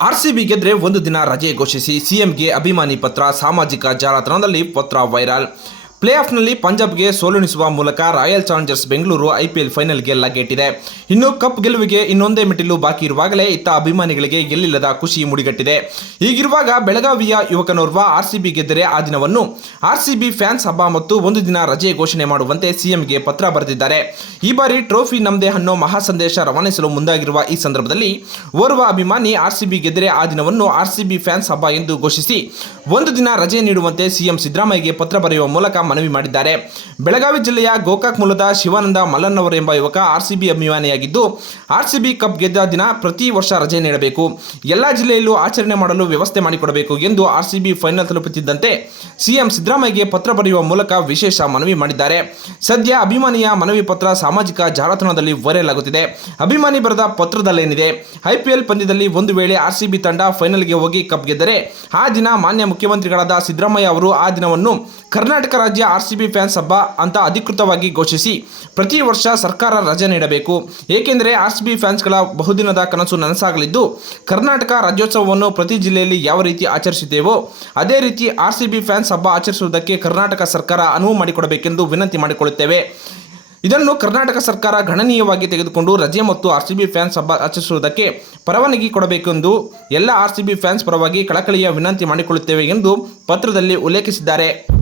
RCB ಗೆದ್ರೆ ಒಂದು ದಿನ ರಜೆ ಘೋಷಿಸಿ ಸಿಎಂಗೆ ಅಭಿಮಾನಿ ಪತ್ರ ಸಾಮಾಜಿಕ ಜಾಲತಾಣದಲ್ಲಿ ಪತ್ರ ವೈರಲ್. ಪ್ಲೇ ಆಫ್ನಲ್ಲಿ ಪಂಜಾಬ್ಗೆ ಸೋಲುಣಿಸುವ ಮೂಲಕ ರಾಯಲ್ ಚಾಲೆಂಜರ್ಸ್ ಬೆಂಗಳೂರು ಐಪಿಎಲ್ ಫೈನಲ್ಗೆ ಲಗ್ಗೆಟ್ಟಿದೆ. ಇನ್ನು ಕಪ್ ಗೆಲುವಿಗೆ ಇನ್ನೊಂದೇ ಮೆಟ್ಟಿಲು ಬಾಕಿ ಇರುವಾಗಲೇ ಇತ್ತ ಅಭಿಮಾನಿಗಳಿಗೆ ಗೆಲ್ಲಿಲ್ಲದ ಖುಷಿ ಮುಡಿಗಟ್ಟಿದೆ. ಹೀಗಿರುವಾಗ ಬೆಳಗಾವಿಯ ಯುವಕನೋರ್ವ ಆರ್ಸಿಬಿ ಗೆದ್ದರೆ ಆ ದಿನವನ್ನು ಆರ್ಸಿಬಿ ಫ್ಯಾನ್ಸ್ ಹಬ್ಬ ಮತ್ತು ಒಂದು ದಿನ ರಜೆ ಘೋಷಣೆ ಮಾಡುವಂತೆ ಸಿಎಂಗೆ ಪತ್ರ ಬರೆದಿದ್ದಾರೆ. ಈ ಬಾರಿ ಟ್ರೋಫಿ ನಮ್ದೇ ಅನ್ನೋ ಮಹಾ ಸಂದೇಶ ರವಾನಿಸಲು ಮುಂದಾಗಿರುವ ಈ ಸಂದರ್ಭದಲ್ಲಿ ಓರ್ವ ಅಭಿಮಾನಿ ಆರ್ಸಿಬಿ ಗೆದ್ದರೆ ಆ ದಿನವನ್ನು ಆರ್ಸಿಬಿ ಫ್ಯಾನ್ಸ್ ಹಬ್ಬ ಎಂದು ಘೋಷಿಸಿ, ಒಂದು ದಿನ ರಜೆ ನೀಡುವಂತೆ ಸಿಎಂ ಸಿದ್ದರಾಮಯ್ಯಗೆ ಪತ್ರ ಬರೆಯುವ ಮೂಲಕ ಮನವಿ ಮಾಡಿದ್ದಾರೆ. ಬೆಳಗಾವಿ ಜಿಲ್ಲೆಯ ಗೋಕಾಕ್ ಮೂಲದ ಶಿವಾನಂದ ಮಲ್ಲನ್ನವರ್ ಎಂಬ ಯುವಕ ಆರ್ಸಿಬಿ ಅಭಿಮಾನಿಯಾಗಿದ್ದು, ಆರ್ಸಿಬಿ ಕಪ್ ಗೆದ್ದ ದಿನ ಪ್ರತಿ ವರ್ಷ ರಜೆ ನೀಡಬೇಕು. ಎಲ್ಲ ಜಿಲ್ಲೆಯಲ್ಲೂ ಆಚರಣೆ ಮಾಡಲು ವ್ಯವಸ್ಥೆ ಮಾಡಿಕೊಡಬೇಕು ಎಂದು ಆರ್ಸಿಬಿ ಫೈನಲ್ ತಲುಪುತ್ತಿದ್ದಂತೆ ಸಿಎಂ ಸಿದ್ದರಾಮಯ್ಯಗೆ ಪತ್ರ ಬರೆಯುವ ಮೂಲಕ ವಿಶೇಷ ಮನವಿ ಮಾಡಿದ್ದಾರೆ. ಸದ್ಯ ಅಭಿಮಾನಿಯ ಮನವಿ ಪತ್ರ ಸಾಮಾಜಿಕ ಜಾಲತಾಣದಲ್ಲಿ ವೈರಲ್ ಅಭಿಮಾನಿ ಬರೆದ ಪತ್ರದಲ್ಲೇನಿದೆ ಐಪಿಎಲ್ ಪಂದ್ಯದಲ್ಲಿ ಒಂದು ವೇಳೆ ಆರ್ಸಿಬಿ ತಂಡ ಫೈನಲ್ಗೆ ಹೋಗಿ ಕಪ್ ಗೆದ್ದರೆ, ಆ ದಿನ ಮಾನ್ಯ ಮುಖ್ಯಮಂತ್ರಿಗಳಾದ ಸಿದ್ದರಾಮಯ್ಯ ಅವರು ಆ ದಿನವನ್ನು ಕರ್ನಾಟಕ ರಾಜ್ಯ ಆರ್ಸಿಬಿ ಫ್ಯಾನ್ಸ್ ಹಬ್ಬ ಅಂತ ಅಧಿಕೃತವಾಗಿ ಘೋಷಿಸಿ, ಪ್ರತಿ ವರ್ಷ ಸರ್ಕಾರ ರಜೆ ನೀಡಬೇಕು. ಏಕೆಂದರೆ ಆರ್ ಸಿ ಬಿ ಫ್ಯಾನ್ಸ್ಗಳ ಬಹುದಿನದ ಕನಸು ನನಸಾಗಲಿದ್ದು, ಕರ್ನಾಟಕ ರಾಜ್ಯೋತ್ಸವವನ್ನು ಪ್ರತಿ ಜಿಲ್ಲೆಯಲ್ಲಿ ಯಾವ ರೀತಿ ಆಚರಿಸಿದ್ದೇವೋ, ಅದೇ ರೀತಿ ಆರ್ಸಿಬಿ ಫ್ಯಾನ್ಸ್ ಹಬ್ಬ ಆಚರಿಸುವುದಕ್ಕೆ ಕರ್ನಾಟಕ ಸರ್ಕಾರ ಅನುವು ಮಾಡಿಕೊಡಬೇಕೆಂದು ವಿನಂತಿ ಮಾಡಿಕೊಳ್ಳುತ್ತೇವೆ. ಇದನ್ನು ಕರ್ನಾಟಕ ಸರ್ಕಾರ ಗಣನೀಯವಾಗಿ ತೆಗೆದುಕೊಂಡು ರಜೆ ಮತ್ತು ಆರ್ಸಿಬಿ ಫ್ಯಾನ್ಸ್ ಹಬ್ಬ ಆಚರಿಸುವುದಕ್ಕೆ ಪರವಾನಗಿ ಕೊಡಬೇಕೆಂದು ಎಲ್ಲ ಆರ್ಸಿಬಿ ಫ್ಯಾನ್ಸ್ ಪರವಾಗಿ ಕಳಕಳಿಯ ವಿನಂತಿ ಮಾಡಿಕೊಳ್ಳುತ್ತೇವೆ ಎಂದು ಪತ್ರದಲ್ಲಿ ಉಲ್ಲೇಖಿಸಿದ್ದಾರೆ.